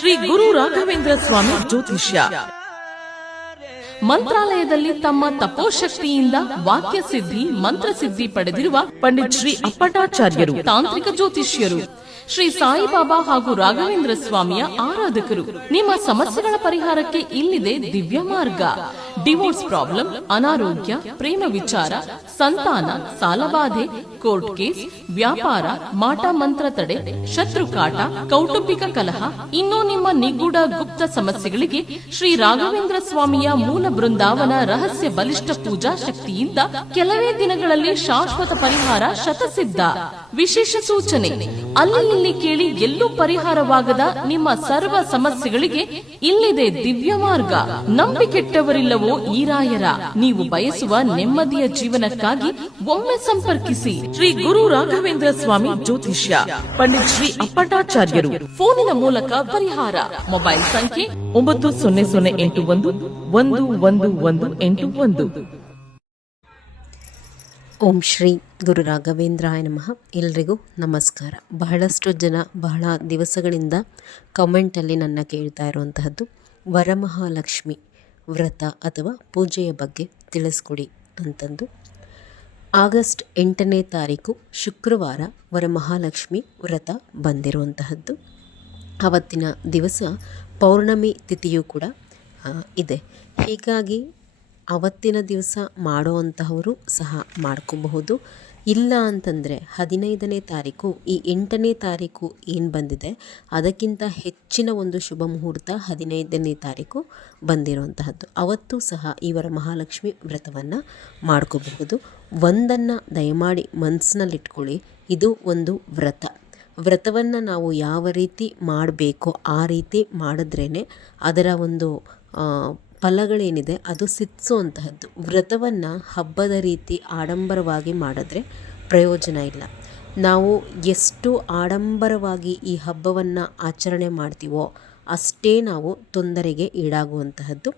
ಶ್ರೀ ಗುರು ರಾಘವೇಂದ್ರ ಸ್ವಾಮಿ ಜ್ಯೋತಿಷ್ಯ. ಮಂತ್ರಾಲಯದಲ್ಲಿ ತಮ್ಮ ತಪೋಶಕ್ತಿಯಿಂದ ವಾಕ್ಯ ಸಿದ್ಧಿ ಮಂತ್ರಸಿದ್ಧಿ ಪಡೆದಿರುವ ಪಂಡಿತ್ ಶ್ರೀ ಅಪ್ಪಟಾಚಾರ್ಯರು ತಾಂತ್ರಿಕ ಜ್ಯೋತಿಷ್ಯರು. ಶ್ರೀ ಸಾಯಿಬಾಬಾ ಹಾಗೂ ರಾಘವೇಂದ್ರ ಸ್ವಾಮಿಯ ಆರಾಧಕರು. ನಿಮ್ಮ ಸಮಸ್ಯೆಗಳ ಪರಿಹಾರಕ್ಕೆ ಇಲ್ಲಿದೆ ದಿವ್ಯ ಮಾರ್ಗ. ಡಿವೋರ್ಸ್ ಪ್ರಾಬ್ಲಮ್, ಅನಾರೋಗ್ಯ, ಪ್ರೇಮ ವಿಚಾರ, ಸಂತಾನ, ಸಾಲಬಾಧೆ, ಕೋರ್ಟ್ ಕೇಸ್, ವ್ಯಾಪಾರ, ಮಾಟ ಮಂತ್ರ ತಡೆ, ಶತ್ರುಕಾಟ, ಕೌಟುಂಬಿಕ ಕಲಹ, ಇನ್ನೂ ನಿಮ್ಮ ನಿಗೂಢ ಗುಪ್ತ ಸಮಸ್ಯೆಗಳಿಗೆ ಶ್ರೀ ರಾಘವೇಂದ್ರ ಸ್ವಾಮಿಯ ಮೂಲ ಬೃಂದಾವನ ರಹಸ್ಯ ಬಲಿಷ್ಠ ಪೂಜಾ ಶಕ್ತಿಯಿಂದ ಕೆಲವೇ ದಿನಗಳಲ್ಲಿ ಶಾಶ್ವತ ಪರಿಹಾರ ಶತಸಿದ್ಧ. ವಿಶೇಷ ಸೂಚನೆ: ಅಲ್ಲಿ ಇಲ್ಲಿ ಕೇಳಿ ಎಲ್ಲೂ ಪರಿಹಾರವಾಗದ ನಿಮ್ಮ ಸರ್ವ ಸಮಸ್ಯೆಗಳಿಗೆ ಇಲ್ಲಿದೆ ದಿವ್ಯ ಮಾರ್ಗ. ನಂಬಿಕೆಟ್ಟವರಿಲ್ಲವೋ ಈ ರಾಯರ. ನೀವು ಬಯಸುವ ನೆಮ್ಮದಿಯ ಜೀವನಕ್ಕಾಗಿ ಒಮ್ಮೆ ಸಂಪರ್ಕಿಸಿ ಶ್ರೀ ಗುರು ರಾಘವೇಂದ್ರ ಸ್ವಾಮಿ ಜ್ಯೋತಿಷ್ಯ, ಪಂಡಿತ್ ಶ್ರೀ ಅಪ್ಪಟಾಚಾರ್ಯರು. ಫೋನಿನ ಮೂಲಕ ಪರಿಹಾರ. ಮೊಬೈಲ್ ಸಂಖ್ಯೆ 9081111181. ಓಂ ಶ್ರೀ ಗುರು ರಾಘವೇಂದ್ರಾಯ ನಮಃ. ಎಲ್ರಿಗೂ ನಮಸ್ಕಾರ. ಬಹಳಷ್ಟು ಜನ ಬಹಳ ದಿವಸಗಳಿಂದ ಕಮೆಂಟಲ್ಲಿ ನನ್ನ ಕೇಳ್ತಾ ಇರುವಂತಹದ್ದು ವರಮಹಾಲಕ್ಷ್ಮಿ ವ್ರತ ಅಥವಾ ಪೂಜೆಯ ಬಗ್ಗೆ ತಿಳಿಸ್ಕೊಡಿ ಅಂತಂದು. ಆಗಸ್ಟ್ 8ನೇ ತಾರೀಕು ಶುಕ್ರವಾರ ವರಮಹಾಲಕ್ಷ್ಮಿ ವ್ರತ ಬಂದಿರುವಂತಹದ್ದು. ಆವತ್ತಿನ ದಿವಸ ಪೌರ್ಣಮಿ ತಿಥಿಯೂ ಕೂಡ ಇದೆ. ಹೀಗಾಗಿ ಆವತ್ತಿನ ದಿವಸ ಮಾಡುವಂತಹವರು ಸಹ ಮಾಡ್ಕೋಬಹುದು. ಇಲ್ಲ ಅಂತಂದರೆ 15ನೇ ತಾರೀಕು, ಈ 8ನೇ ತಾರೀಕು ಏನು ಬಂದಿದೆ ಅದಕ್ಕಿಂತ ಹೆಚ್ಚಿನ ಒಂದು ಶುಭ ಮುಹೂರ್ತ 15ನೇ ತಾರೀಕು ಬಂದಿರುವಂತಹದ್ದು. ಅವತ್ತು ಸಹ ಈ ವರಮಹಾಲಕ್ಷ್ಮಿ ವ್ರತವನ್ನು ಮಾಡ್ಕೋಬಹುದು. ಒಂದನ್ನು ದಯಮಾಡಿ ಮನಸ್ಸಿನಲ್ಲಿಟ್ಕೊಳ್ಳಿ, ಇದು ಒಂದು ವ್ರತ. ವ್ರತವನ್ನು ನಾವು ಯಾವ ರೀತಿ ಮಾಡಬೇಕೋ ಆ ರೀತಿ ಮಾಡಿದ್ರೇ ಅದರ ಒಂದು ಫಲಗಳೇನಿದೆ ಅದು ಸಿದ್ಧಿಸುವಂತಹದ್ದು. ವ್ರತವನ್ನು ಹಬ್ಬದ ರೀತಿ ಆಡಂಬರವಾಗಿ ಮಾಡಿದ್ರೆ ಪ್ರಯೋಜನ ಇಲ್ಲ. ನಾವು ಎಷ್ಟು ಆಡಂಬರವಾಗಿ ಈ ಹಬ್ಬವನ್ನು ಆಚರಣೆ ಮಾಡ್ತೀವೋ ಅಷ್ಟೇ ನಾವು ತೊಂದರೆಗೆ ಈಡಾಗುವಂತಹದ್ದು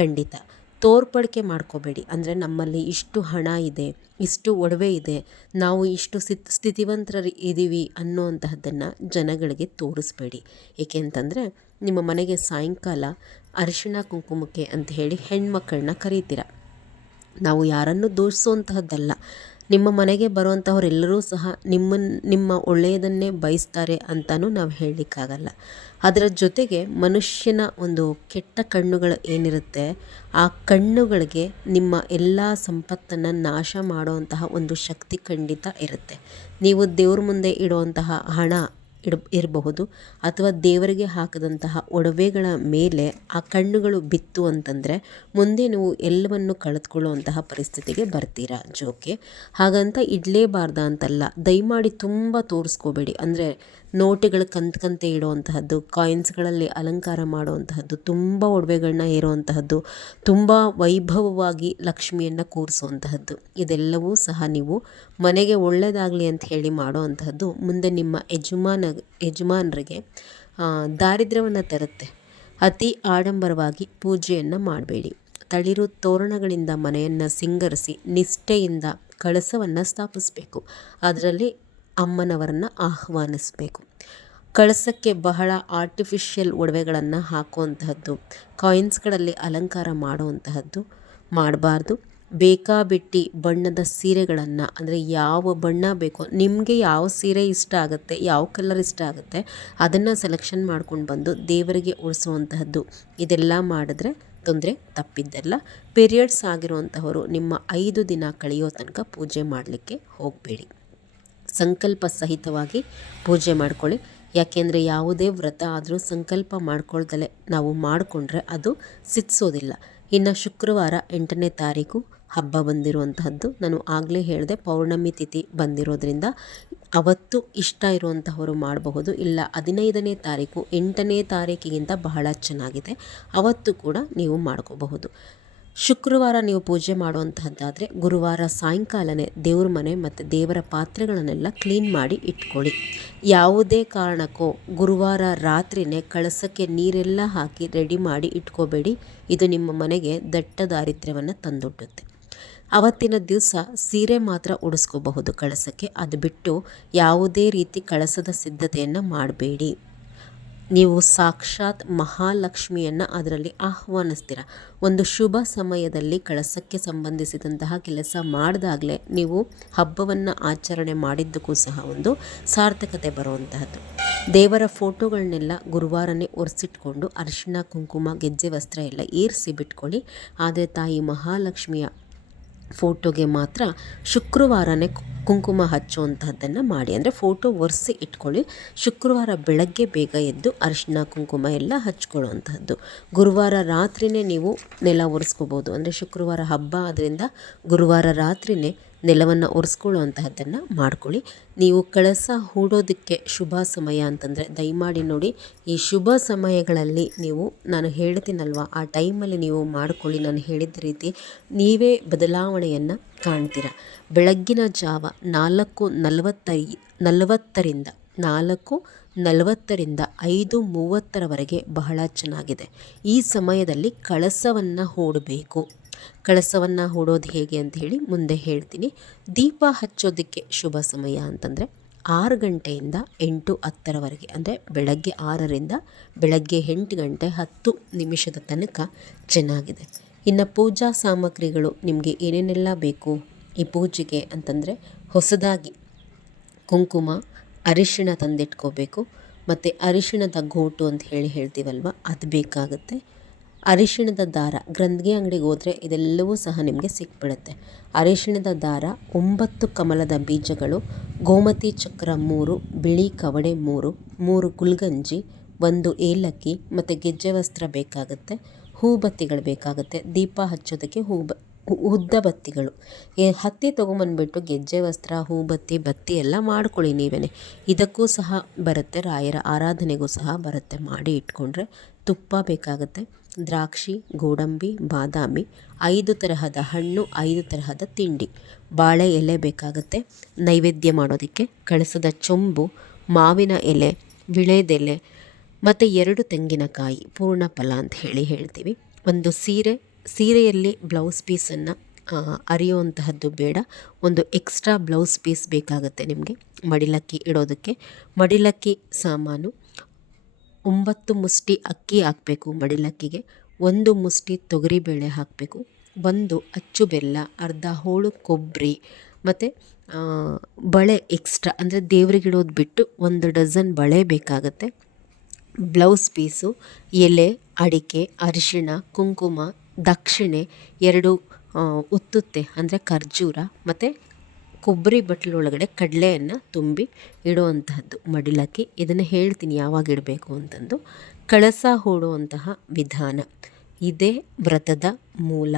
ಖಂಡಿತ. ತೋರ್ಪಡಿಕೆ ಮಾಡ್ಕೋಬೇಡಿ. ಅಂದರೆ ನಮ್ಮಲ್ಲಿ ಇಷ್ಟು ಹಣ ಇದೆ, ಇಷ್ಟು ಒಡವೆ ಇದೆ, ನಾವು ಇಷ್ಟು ಸ್ಥಿತಿವಂತರ ಇದ್ದೀವಿ ಅನ್ನೋವಂತಹದ್ದನ್ನು ಜನಗಳಿಗೆ ತೋರಿಸ್ಬೇಡಿ. ಏಕೆಂತಂದರೆ ನಿಮ್ಮ ಮನೆಗೆ ಸಾಯಂಕಾಲ ಅರಿಶಿಣ ಕುಂಕುಮಕ್ಕೆ ಅಂತ ಹೇಳಿ ಹೆಣ್ಮಕ್ಕಳನ್ನ ಕರೀತೀರ. ನಾವು ಯಾರನ್ನು ದೂಷಿಸುವಂತಹದ್ದಲ್ಲ. ನಿಮ್ಮ ಮನೆಗೆ ಬರುವಂಥವರೆಲ್ಲರೂ ಸಹ ನಿಮ್ಮ ಒಳ್ಳೆಯದನ್ನೇ ಬಯಸ್ತಾರೆ ಅಂತಲೂ ನಾವು ಹೇಳಲಿಕ್ಕಾಗಲ್ಲ. ಅದರ ಜೊತೆಗೆ ಮನುಷ್ಯನ ಒಂದು ಕೆಟ್ಟ ಕಣ್ಣುಗಳು ಏನಿರುತ್ತೆ ಆ ಕಣ್ಣುಗಳಿಗೆ ನಿಮ್ಮ ಎಲ್ಲ ಸಂಪತ್ತನ್ನು ನಾಶ ಮಾಡುವಂತಹ ಒಂದು ಶಕ್ತಿ ಖಂಡಿತ ಇರುತ್ತೆ. ನೀವು ದೇವ್ರ ಮುಂದೆ ಇಡುವಂತಹ ಹಣ ಇರಬಹುದು ಅಥವಾ ದೇವರಿಗೆ ಹಾಕಿದಂತಹ ಒಡವೆಗಳ ಮೇಲೆ ಆ ಕಣ್ಣುಗಳು ಬಿತ್ತು ಅಂತಂದರೆ ಮುಂದೆ ನೀವು ಎಲ್ಲವನ್ನು ಕಳೆದುಕೊಳ್ಳುವಂತಹ ಪರಿಸ್ಥಿತಿಗೆ ಬರ್ತೀರಾ. ಜೋಕೆ ಹಾಗಂತ ಇಡಲೇಬಾರ್ದ ಅಂತಲ್ಲ. ದಯಮಾಡಿ ತುಂಬ ತೋರಿಸ್ಕೋಬೇಡಿ. ಅಂದರೆ ನೋಟುಗಳು ಕಂತೆ ಇಡುವಂತಹದ್ದು, ಕಾಯಿನ್ಸ್ಗಳಲ್ಲಿ ಅಲಂಕಾರ ಮಾಡುವಂತಹದ್ದು, ತುಂಬ ಒಡವೆಗಳನ್ನ ಇರುವಂತಹದ್ದು, ತುಂಬ ವೈಭವವಾಗಿ ಲಕ್ಷ್ಮಿಯನ್ನು ಕೂರಿಸುವಂತಹದ್ದು, ಇದೆಲ್ಲವೂ ಸಹ ನೀವು ಮನೆಗೆ ಒಳ್ಳೆಯದಾಗಲಿ ಅಂತ ಹೇಳಿ ಮಾಡುವಂತಹದ್ದು ಮುಂದೆ ನಿಮ್ಮ ಯಜಮಾನರಿಗೆ ದಾರಿದ್ರ್ಯವನ್ನು ತರುತ್ತೆ. ಅತಿ ಆಡಂಬರವಾಗಿ ಪೂಜೆಯನ್ನು ಮಾಡಬೇಡಿ. ತಳಿರು ತೋರಣಗಳಿಂದ ಮನೆಯನ್ನು ಸಿಂಗರಿಸಿ ನಿಷ್ಠೆಯಿಂದ ಕಳಸವನ್ನು ಸ್ಥಾಪಿಸಬೇಕು. ಅದರಲ್ಲಿ ಅಮ್ಮನವರನ್ನು ಆಹ್ವಾನಿಸಬೇಕು. ಕಳಸಕ್ಕೆ ಬಹಳ ಆರ್ಟಿಫಿಷಿಯಲ್ ಒಡವೆಗಳನ್ನು ಹಾಕುವಂತಹದ್ದು, ಕಾಯಿನ್ಸ್ಗಳಲ್ಲಿ ಅಲಂಕಾರ ಮಾಡುವಂತಹದ್ದು ಮಾಡಬಾರ್ದು. ಬೇಕಾಬಿಟ್ಟಿ ಬಣ್ಣದ ಸೀರೆಗಳನ್ನು, ಅಂದರೆ ಯಾವ ಬಣ್ಣ ಬೇಕೋ ನಿಮಗೆ ಯಾವ ಸೀರೆ ಇಷ್ಟ ಆಗುತ್ತೆ, ಯಾವ ಕಲರ್ ಇಷ್ಟ ಆಗುತ್ತೆ ಅದನ್ನು ಸೆಲೆಕ್ಷನ್ ಮಾಡ್ಕೊಂಡು ಬಂದು ದೇವರಿಗೆ ಉಡಿಸುವಂತಹದ್ದು, ಇದೆಲ್ಲ ಮಾಡಿದ್ರೆ ತೊಂದರೆ ತಪ್ಪಿದ್ದಲ್ಲ. ಪೀರಿಯಡ್ಸ್ ಆಗಿರುವಂತಹವರು ನಿಮ್ಮ 5 ದಿನ ಕಳೆಯೋ ತನಕ ಪೂಜೆ ಮಾಡಲಿಕ್ಕೆ ಹೋಗಬೇಡಿ. ಸಂಕಲ್ಪ ಸಹಿತವಾಗಿ ಪೂಜೆ ಮಾಡ್ಕೊಳ್ಳಿ. ಯಾಕೆಂದರೆ ಯಾವುದೇ ವ್ರತ ಆದರೂ ಸಂಕಲ್ಪ ಮಾಡ್ಕೊಳ್ದಲೇ ನಾವು ಮಾಡಿಕೊಂಡ್ರೆ ಅದು ಸಿದ್ಧಿಸೋದಿಲ್ಲ. ಇನ್ನು ಶುಕ್ರವಾರ 8ನೇ ತಾರೀಕು ಹಬ್ಬ ಬಂದಿರುವಂತಹದ್ದು. ನಾನು ಆಗಲೇ ಹೇಳಿದೆ, ಪೌರ್ಣಮಿ ತಿಥಿ ಬಂದಿರೋದ್ರಿಂದ ಅವತ್ತು ಇಷ್ಟ ಇರುವಂತಹವರು ಮಾಡಬಹುದು. ಇಲ್ಲ 15ನೇ ತಾರೀಕು 8ನೇ ತಾರೀಕಿಗಿಂತ ಬಹಳ ಚೆನ್ನಾಗಿದೆ, ಅವತ್ತು ಕೂಡ ನೀವು ಮಾಡ್ಕೋಬಹುದು. ಶುಕ್ರವಾರ ನೀವು ಪೂಜೆ ಮಾಡುವಂತಹದ್ದಾದರೆ ಗುರುವಾರ ಸಾಯಂಕಾಲನೇ ದೇವ್ರ ಮನೆ ಮತ್ತು ದೇವರ ಪಾತ್ರೆಗಳನ್ನೆಲ್ಲ ಕ್ಲೀನ್ ಮಾಡಿ ಇಟ್ಕೊಳ್ಳಿ. ಯಾವುದೇ ಕಾರಣಕ್ಕೂ ಗುರುವಾರ ರಾತ್ರಿನೇ ಕಳಸಕ್ಕೆ ನೀರೆಲ್ಲ ಹಾಕಿ ರೆಡಿ ಮಾಡಿ ಇಟ್ಕೋಬೇಡಿ. ಇದು ನಿಮ್ಮ ಮನೆಗೆ ದಟ್ಟ ದಾರಿದ್ರ್ಯವನ್ನು ತಂದೊಡ್ಡುತ್ತೆ. ಅವತ್ತಿನ ದಿವಸ ಸೀರೆ ಮಾತ್ರ ಉಡಿಸ್ಕೋಬಹುದು ಕಳಸಕ್ಕೆ. ಅದು ಬಿಟ್ಟು ಯಾವುದೇ ರೀತಿ ಕಳಸದ ಸಿದ್ಧತೆಯನ್ನು ಮಾಡಬೇಡಿ. ನೀವು ಸಾಕ್ಷಾತ್ ಮಹಾಲಕ್ಷ್ಮಿಯನ್ನು ಅದರಲ್ಲಿ ಆಹ್ವಾನಿಸ್ತೀರ. ಒಂದು ಶುಭ ಸಮಯದಲ್ಲಿ ಕಳಸಕ್ಕೆ ಸಂಬಂಧಿಸಿದಂತಹ ಕೆಲಸ ಮಾಡಿದಾಗಲೇ ನೀವು ಹಬ್ಬವನ್ನು ಆಚರಣೆ ಮಾಡಿದ್ದಕ್ಕೂ ಸಹ ಒಂದು ಸಾರ್ಥಕತೆ ಬರುವಂತಹದ್ದು. ದೇವರ ಫೋಟೋಗಳನ್ನೆಲ್ಲ ಗುರುವಾರನೇ ಒರೆಸಿಟ್ಕೊಂಡು ಅರಿಶಿಣ ಕುಂಕುಮ ಗೆಜ್ಜೆ ವಸ್ತ್ರ ಎಲ್ಲ ಏರಿಸಿ ಬಿಟ್ಕೊಳ್ಳಿ. ಆದರೆ ತಾಯಿ ಮಹಾಲಕ್ಷ್ಮಿಯ ಫೋಟೋಗೆ ಮಾತ್ರ ಶುಕ್ರವಾರನೇ ಕುಂಕುಮ ಹಚ್ಚುವಂತಹದ್ದನ್ನು ಮಾಡಿ. ಅಂದರೆ ಫೋಟೋ ಒರೆಸಿ ಇಟ್ಕೊಳ್ಳಿ. ಶುಕ್ರವಾರ ಬೆಳಗ್ಗೆ ಬೇಗ ಎದ್ದು ಅರಿಶಿನ ಕುಂಕುಮ ಎಲ್ಲ ಹಚ್ಕೊಳ್ಳುವಂತಹದ್ದು. ಗುರುವಾರ ರಾತ್ರಿಯೇ ನೀವು ನೆಲ ಒರೆಸ್ಕೋಬೋದು. ಅಂದರೆ ಶುಕ್ರವಾರ ಹಬ್ಬ ಆದ್ದರಿಂದ ಗುರುವಾರ ರಾತ್ರಿಯೇ ನೆಲವನ್ನು ಒರೆಸ್ಕೊಳ್ಳುವಂತಹದ್ದನ್ನು ಮಾಡ್ಕೊಳ್ಳಿ. ನೀವು ಕಳಸ ಹೂಡೋದಕ್ಕೆ ಶುಭ ಸಮಯ ಅಂತಂದರೆ ದಯಮಾಡಿ ನೋಡಿ, ಈ ಶುಭ ಸಮಯಗಳಲ್ಲಿ ನೀವು ನಾನು ಹೇಳ್ತೀನಲ್ವ ಆ ಟೈಮಲ್ಲಿ ನೀವು ಮಾಡ್ಕೊಳ್ಳಿ. ನಾನು ಹೇಳಿದ ರೀತಿ ನೀವೇ ಬದಲಾವಣೆಯನ್ನು ಕಾಣ್ತೀರ. ಬೆಳಗ್ಗಿನ ಜಾವ 4:40ರಿಂದ 5:30 ಬಹಳ ಚೆನ್ನಾಗಿದೆ. ಈ ಸಮಯದಲ್ಲಿ ಕಳಸವನ್ನು ಹೂಡಬೇಕು. ಕಳಸವನ್ನು ಹೂಡೋದು ಹೇಗೆ ಅಂತ ಹೇಳಿ ಮುಂದೆ ಹೇಳ್ತೀನಿ. ದೀಪ ಹಚ್ಚೋದಕ್ಕೆ ಶುಭ ಸಮಯ ಅಂತಂದರೆ 6 ಗಂಟೆಯಿಂದ 8:10 ಅಂದರೆ ಬೆಳಗ್ಗೆ 6ರಿಂದ ಬೆಳಗ್ಗೆ 8 ಗಂಟೆ 10 ನಿಮಿಷದ ತನಕ ಚೆನ್ನಾಗಿದೆ. ಇನ್ನು ಪೂಜಾ ಸಾಮಗ್ರಿಗಳು ನಿಮಗೆ ಏನೇನೆಲ್ಲ ಬೇಕು ಈ ಪೂಜೆಗೆ ಅಂತಂದರೆ ಹೊಸದಾಗಿ ಕುಂಕುಮ ಅರಿಶಿಣ ತಂದಿಟ್ಕೋಬೇಕು. ಮತ್ತು ಅರಿಶಿಣದ ಗೋಟು ಅಂತ ಹೇಳ್ತೀವಲ್ವ ಅದು ಬೇಕಾಗುತ್ತೆ. ಅರಿಶಿಣದ ದಾರ ಗ್ರಂಥಿಗೆ ಅಂಗಡಿಗೆ ಹೋದರೆ ಇದೆಲ್ಲವೂ ಸಹ ನಿಮಗೆ ಸಿಕ್ಬಿಡುತ್ತೆ. ಅರಿಶಿಣದ ದಾರ 9 ಕಮಲದ ಬೀಜಗಳು, ಗೋಮತಿ ಚಕ್ರ 3, ಬಿಳಿ ಕವಡೆ 3 ಗುಲ್ಗಂಜಿ, 1 ಏಲಕ್ಕಿ ಮತ್ತು ಗೆಜ್ಜೆ ವಸ್ತ್ರ ಬೇಕಾಗುತ್ತೆ. ಹೂಬತ್ತಿಗಳು ಬೇಕಾಗುತ್ತೆ. ದೀಪ ಹಚ್ಚೋದಕ್ಕೆ ಉದ್ದ ಬತ್ತಿಗಳು. ಹತ್ತಿ ತೊಗೊಂಬಂದ್ಬಿಟ್ಟು ಗೆಜ್ಜೆ ವಸ್ತ್ರ ಹೂಬತ್ತಿ ಬತ್ತಿ ಎಲ್ಲ ಮಾಡ್ಕೊಳ್ಳಿ ನೀವೇ. ಇದಕ್ಕೂ ಸಹ ಬರುತ್ತೆ, ರಾಯರ ಆರಾಧನೆಗೂ ಸಹ ಬರುತ್ತೆ. ಮಾಡಿ ಇಟ್ಕೊಂಡ್ರೆ ತುಪ್ಪ ಬೇಕಾಗುತ್ತೆ. ದ್ರಾಕ್ಷಿ, ಗೋಡಂಬಿ, ಬಾದಾಮಿ, 5 ತರಹದ ಹಣ್ಣು, 5 ತರಹದ ತಿಂಡಿ, ಬಾಳೆ ಎಲೆ ಬೇಕಾಗುತ್ತೆ ನೈವೇದ್ಯ ಮಾಡೋದಕ್ಕೆ. ಕಳಸದ ಚೊಂಬು, ಮಾವಿನ ಎಲೆ, ವಿಳೆದೆಲೆ ಮತ್ತು 2 ತೆಂಗಿನಕಾಯಿ, ಪೂರ್ಣ ಫಲ ಅಂತ ಹೇಳ್ತೀವಿ. ಒಂದು ಸೀರೆಯಲ್ಲಿ ಬ್ಲೌಸ್ ಪೀಸನ್ನು ಅರಿಯುವಂತಹದ್ದು ಬೇಡ. ಒಂದು ಎಕ್ಸ್ಟ್ರಾ ಬ್ಲೌಸ್ ಪೀಸ್ ಬೇಕಾಗುತ್ತೆ ನಿಮಗೆ ಮಡಿಲಕ್ಕಿ ಇಡೋದಕ್ಕೆ. ಮಡಿಲಕ್ಕಿ ಸಾಮಾನು 9 ಮುಷ್ಟಿ ಅಕ್ಕಿ ಹಾಕಬೇಕು ಮಡಿಲಕ್ಕಿಗೆ. 1 ಮುಷ್ಟಿ ತೊಗರಿಬೇಳೆ ಹಾಕಬೇಕು. 1 ಅಚ್ಚು ಬೆಲ್ಲ, ಅರ್ಧ ಹೋಳು ಕೊಬ್ಬರಿ ಮತ್ತು ಬಳೆ ಎಕ್ಸ್ಟ್ರಾ ಅಂದರೆ ದೇವ್ರಿಗಿಡೋದು ಬಿಟ್ಟು 1 ಡಜನ್ ಬಳೆ ಬೇಕಾಗುತ್ತೆ. ಬ್ಲೌಸ್ ಪೀಸು, ಎಲೆ, ಅಡಿಕೆ, ಅರಿಶಿಣ, ಕುಂಕುಮ, ದಕ್ಷಿಣೆ, 2 ಉತ್ತುತ್ತೆ ಅಂದರೆ ಖರ್ಜೂರ ಮತ್ತು ಕೊಬ್ಬರಿ ಬಟ್ಲೊಳಗಡೆ ಕಡಲೆಯನ್ನು ತುಂಬಿ ಇಡುವಂತಹದ್ದು ಮಡಿಲಕ್ಕಿ. ಇದನ್ನು ಹೇಳ್ತೀನಿ ಯಾವಾಗ ಇಡಬೇಕು ಅಂತಂದು. ಕಳಸ ಹೂಡುವಂತಹ ವಿಧಾನ ಇದೇ ವ್ರತದ ಮೂಲ.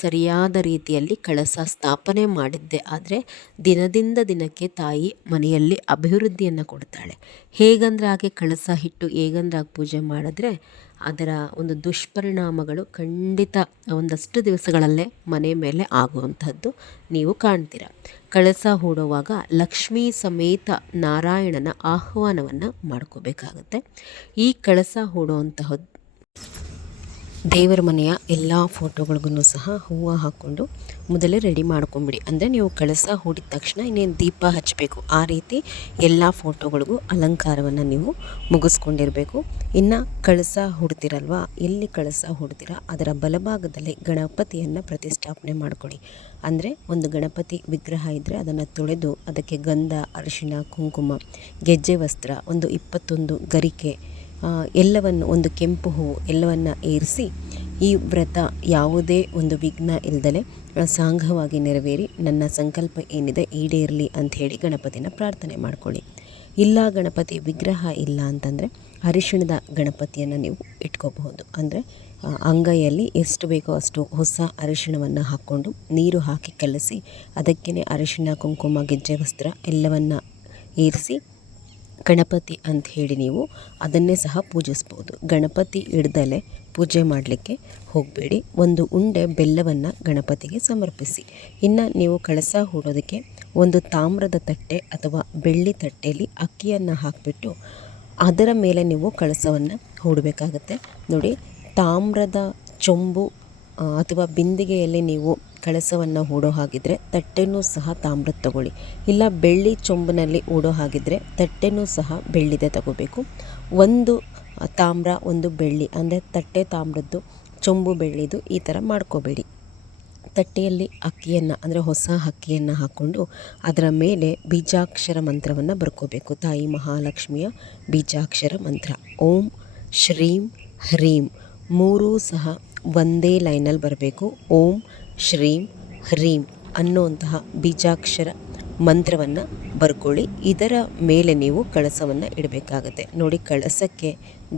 ಸರಿಯಾದ ರೀತಿಯಲ್ಲಿ ಕಳಸ ಸ್ಥಾಪನೆ ಮಾಡಿದ್ದೆ ಆದರೆ ದಿನದಿಂದ ದಿನಕ್ಕೆ ತಾಯಿ ಮನೆಯಲ್ಲಿ ಅಭಿವೃದ್ಧಿಯನ್ನು ಕೊಡ್ತಾಳೆ. ಹೇಗಂದ್ರೆ ಹಾಗೆ ಕಳಸ ಇಟ್ಟು ಹೇಗಂದ್ರೆ ಹಾಗೆ ಪೂಜೆ ಮಾಡಿದ್ರೆ ಅದರ ಒಂದು ದುಷ್ಪರಿಣಾಮಗಳು ಖಂಡಿತ ಒಂದಷ್ಟು ದಿವಸಗಳಲ್ಲೇ ಮನೆ ಮೇಲೆ ಆಗುವಂಥದ್ದು ನೀವು ಕಾಣ್ತೀರ. ಕಳಸ ಹೂಡುವಾಗ ಲಕ್ಷ್ಮೀ ಸಮೇತ ನಾರಾಯಣನ ಆಹ್ವಾನವನ್ನು ಮಾಡ್ಕೋಬೇಕಾಗತ್ತೆ. ಈ ಕಳಸ ಹೂಡುವಂತಹದ್ದು ದೇವರ ಮನೆಯ ಎಲ್ಲ ಫೋಟೋಗಳಿಗೂ ಸಹ ಹೂವು ಹಾಕ್ಕೊಂಡು ಮೊದಲೇ ರೆಡಿ ಮಾಡ್ಕೊಂಬಿಡಿ. ಅಂದರೆ ನೀವು ಕಳಸ ಹೂಡಿದ ತಕ್ಷಣ ಇನ್ನೇನು ದೀಪ ಹಚ್ಚಬೇಕು. ಆ ರೀತಿ ಎಲ್ಲ ಫೋಟೋಗಳಿಗೂ ಅಲಂಕಾರವನ್ನು ನೀವು ಮುಗಿಸ್ಕೊಂಡಿರಬೇಕು. ಇನ್ನು ಕಳಸ ಹೂಡ್ತಿರಲ್ವ, ಎಲ್ಲಿ ಕಳಸ ಹೂಡ್ತೀರ ಅದರ ಬಲಭಾಗದಲ್ಲಿ ಗಣಪತಿಯನ್ನು ಪ್ರತಿಷ್ಠಾಪನೆ ಮಾಡ್ಕೊಳ್ಳಿ. ಅಂದರೆ ಒಂದು ಗಣಪತಿ ವಿಗ್ರಹ ಇದ್ದರೆ ಅದನ್ನು ತೊಳೆದು ಅದಕ್ಕೆ ಗಂಧ, ಅರಿಶಿಣ, ಕುಂಕುಮ, ಗೆಜ್ಜೆ ವಸ್ತ್ರ, ಒಂದು 21 ಗರಿಕೆ ಎಲ್ಲವನ್ನು, ಒಂದು ಕೆಂಪು ಹೂವು ಎಲ್ಲವನ್ನು ಏರಿಸಿ ಈ ವ್ರತ ಯಾವುದೇ ಒಂದು ವಿಘ್ನ ಇಲ್ಲದಲೆ ಸಾಂಘವಾಗಿ ನೆರವೇರಿ ನನ್ನ ಸಂಕಲ್ಪ ಏನಿದೆ ಈಡೇರಲಿ ಅಂಥೇಳಿ ಗಣಪತಿನ ಪ್ರಾರ್ಥನೆ ಮಾಡ್ಕೊಳ್ಳಿ. ಇಲ್ಲ ಗಣಪತಿ ವಿಗ್ರಹ ಇಲ್ಲ ಅಂತಂದರೆ ಅರಿಶಿಣದ ಗಣಪತಿಯನ್ನು ನೀವು ಇಟ್ಕೋಬಹುದು. ಅಂದರೆ ಅಂಗೈಯಲ್ಲಿ ಎಷ್ಟು ಬೇಕೋ ಅಷ್ಟು ಹೊಸ ಅರಿಶಿಣವನ್ನು ಹಾಕ್ಕೊಂಡು ನೀರು ಹಾಕಿ ಕಲಸಿ ಅದಕ್ಕೇ ಅರಿಶಿಣ, ಕುಂಕುಮ, ಗೆಜ್ಜೆ ವಸ್ತ್ರ ಎಲ್ಲವನ್ನು ಏರಿಸಿ ಗಣಪತಿ ಅಂತ ಹೇಳಿ ನೀವು ಅದನ್ನೇ ಸಹ ಪೂಜಿಸ್ಬೋದು. ಗಣಪತಿ ಹಿಡ್ದಲೇ ಪೂಜೆ ಮಾಡಲಿಕ್ಕೆ ಹೋಗಬೇಡಿ. ಒಂದು ಉಂಡೆ ಬೆಲ್ಲವನ್ನು ಗಣಪತಿಗೆ ಸಮರ್ಪಿಸಿ. ಇನ್ನು ನೀವು ಕಳಸ ಹೂಡೋದಕ್ಕೆ ಒಂದು ತಾಮ್ರದ ತಟ್ಟೆ ಅಥವಾ ಬೆಳ್ಳಿ ತಟ್ಟೆಯಲ್ಲಿ ಅಕ್ಕಿಯನ್ನು ಹಾಕಿಬಿಟ್ಟು ಅದರ ಮೇಲೆ ನೀವು ಕಳಸವನ್ನು ಹೂಡಬೇಕಾಗತ್ತೆ. ನೋಡಿ, ತಾಮ್ರದ ಚೊಂಬು ಅಥವಾ ಬಿಂದಿಗೆಯಲ್ಲಿ ನೀವು ಕಳಸವನ್ನು ಹೂಡೋ ಹಾಗಿದ್ರೆ ತಟ್ಟೆನೂ ಸಹ ತಾಮ್ರದ ತಗೊಳ್ಳಿ, ಇಲ್ಲ ಬೆಳ್ಳಿ ಚೊಂಬಿನಲ್ಲಿ ಹೂಡೋ ಹಾಗಿದ್ರೆ ತಟ್ಟೆನೂ ಸಹ ಬೆಳ್ಳಿದೆ ತಗೋಬೇಕು. ಒಂದು ತಾಮ್ರ ಒಂದು ಬೆಳ್ಳಿ, ಅಂದರೆ ತಟ್ಟೆ ತಾಮ್ರದ್ದು ಚೊಂಬು ಬೆಳ್ಳಿದು ಈ ಥರ ಮಾಡ್ಕೋಬೇಡಿ. ತಟ್ಟೆಯಲ್ಲಿ ಅಕ್ಕಿಯನ್ನು ಅಂದರೆ ಹೊಸ ಅಕ್ಕಿಯನ್ನು ಹಾಕ್ಕೊಂಡು ಅದರ ಮೇಲೆ ಬೀಜಾಕ್ಷರ ಮಂತ್ರವನ್ನು ಬರ್ಕೋಬೇಕು. ತಾಯಿ ಮಹಾಲಕ್ಷ್ಮಿಯ ಬೀಜಾಕ್ಷರ ಮಂತ್ರ ಓಂ ಶ್ರೀಂ ಹ್ರೀಂ ಮೂರೂ ಸಹ ಒಂದೇ ಲೈನಲ್ಲಿ ಬರಬೇಕು. ಓಂ ಶ್ರೀಂ ಹ್ರೀಂ ಅನ್ನುವಂತಹ ಬೀಜಾಕ್ಷರ ಮಂತ್ರವನ್ನು ಬರ್ಕೊಳ್ಳಿ. ಇದರ ಮೇಲೆ ನೀವು ಕಳಸವನ್ನು ಇಡಬೇಕಾಗತ್ತೆ. ನೋಡಿ, ಕಳಸಕ್ಕೆ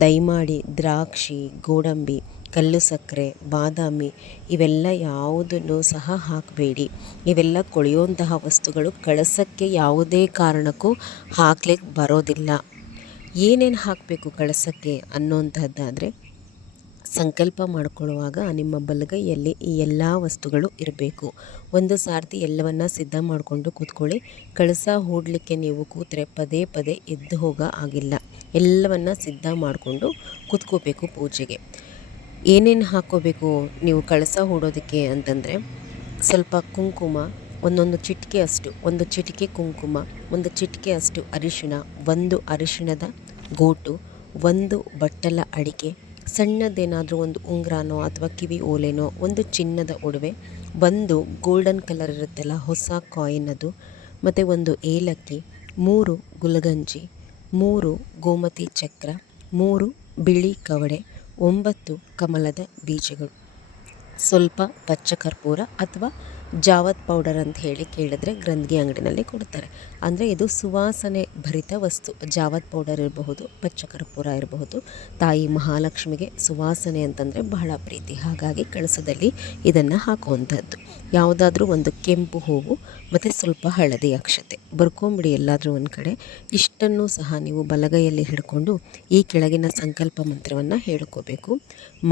ದಯಮಾಡಿ ದ್ರಾಕ್ಷಿ, ಗೋಡಂಬಿ, ಕಲ್ಲು ಸಕ್ಕರೆ, ಬಾದಾಮಿ ಇವೆಲ್ಲ ಯಾವುದನ್ನು ಸಹ ಹಾಕಬೇಡಿ. ಇವೆಲ್ಲ ಕೊಳೆಯುವಂತಹ ವಸ್ತುಗಳು ಕಳಸಕ್ಕೆ ಯಾವುದೇ ಕಾರಣಕ್ಕೂ ಹಾಕ್ಲಿಕ್ಕೆ ಬರೋದಿಲ್ಲ. ಏನೇನು ಹಾಕಬೇಕು ಕಳಸಕ್ಕೆ ಅನ್ನೋಂಥದ್ದಾದರೆ, ಸಂಕಲ್ಪ ಮಾಡಿಕೊಳ್ಳುವಾಗ ನಿಮ್ಮ ಬಲಗೈಯಲ್ಲಿ ಈ ಎಲ್ಲ ವಸ್ತುಗಳು ಇರಬೇಕು. ಒಂದು ಸಾರ್ತಿ ಎಲ್ಲವನ್ನು ಸಿದ್ಧ ಮಾಡಿಕೊಂಡು ಕೂತ್ಕೊಳ್ಳಿ. ಕಳಸ ಹೂಡಲಿಕ್ಕೆ ನೀವು ಕೂತ್ರೆ ಪದೇ ಪದೇ ಎದ್ದು ಹೋಗೋ ಆಗಿಲ್ಲ. ಎಲ್ಲವನ್ನು ಸಿದ್ಧ ಮಾಡಿಕೊಂಡು ಕೂತ್ಕೋಬೇಕು ಪೂಜೆಗೆ. ಏನೇನು ಹಾಕ್ಕೋಬೇಕು ನೀವು ಕಳಸ ಹೂಡೋದಕ್ಕೆ ಅಂತಂದರೆ, ಸ್ವಲ್ಪ ಕುಂಕುಮ, ಒಂದೊಂದು ಚಿಟಿಕೆ ಅಷ್ಟು, ಒಂದು ಚಿಟಿಕೆ ಕುಂಕುಮ, ಒಂದು ಚಿಟಿಕೆ ಅಷ್ಟು ಅರಿಶಿಣ, ಒಂದು ಅರಿಶಿಣದ ಗೋಟು, ಒಂದು ಬಟ್ಟಲ ಅಡಿಕೆ, ಸಣ್ಣದೇನಾದರೂ ಒಂದು ಉಂಗುರನೋ ಅಥವಾ ಕಿವಿ ಓಲೆನೋ, ಒಂದು ಚಿನ್ನದ ಒಡವೆ, ಒಂದು ಗೋಲ್ಡನ್ ಕಲರ್ ಇರುತ್ತಲ್ಲ ಹೊಸ ಕಾಯಿನ್ ಅದು, ಮತ್ತು ಒಂದು ಏಲಕ್ಕಿ, 3 ಗುಲಗಂಜಿ, 3 ಗೋಮತಿ ಚಕ್ರ, 3 ಬಿಳಿ ಕವಡೆ, 9 ಕಮಲದ ಬೀಜಗಳು, ಸ್ವಲ್ಪ ಪಚ್ಚಕರ್ಪೂರ ಅಥವಾ ಜಾವತ್ ಪೌಡರ್ ಅಂತ ಹೇಳಿ ಕೇಳಿದ್ರೆ ಗ್ರಂಥಿಗೆ ಅಂಗಡಿನಲ್ಲಿ ಕೊಡ್ತಾರೆ. ಅಂದರೆ ಇದು ಸುವಾಸನೆ ಭರಿತ ವಸ್ತು. ಜಾವತ್ ಪೌಡರ್ ಇರಬಹುದು, ಪಚ್ಚಕರ್ಪೂರ ಇರಬಹುದು. ತಾಯಿ ಮಹಾಲಕ್ಷ್ಮಿಗೆ ಸುವಾಸನೆ ಅಂತಂದರೆ ಬಹಳ ಪ್ರೀತಿ, ಹಾಗಾಗಿ ಕಳಸದಲ್ಲಿ ಇದನ್ನು ಹಾಕುವಂಥದ್ದು. ಯಾವುದಾದ್ರೂ ಒಂದು ಕೆಂಪು ಹೂವು ಮತ್ತು ಸ್ವಲ್ಪ ಹಳದಿ ಅಕ್ಷತೆ ಬರ್ಕೊಂಬಿಡಿ ಎಲ್ಲಾದರೂ ಒಂದು ಕಡೆ. ಇಷ್ಟನ್ನು ಸಹ ನೀವು ಬಲಗೈಯಲ್ಲಿ ಹಿಡ್ಕೊಂಡು ಈ ಕೆಳಗಿನ ಸಂಕಲ್ಪ ಮಂತ್ರವನ್ನು ಹೇಳ್ಕೋಬೇಕು.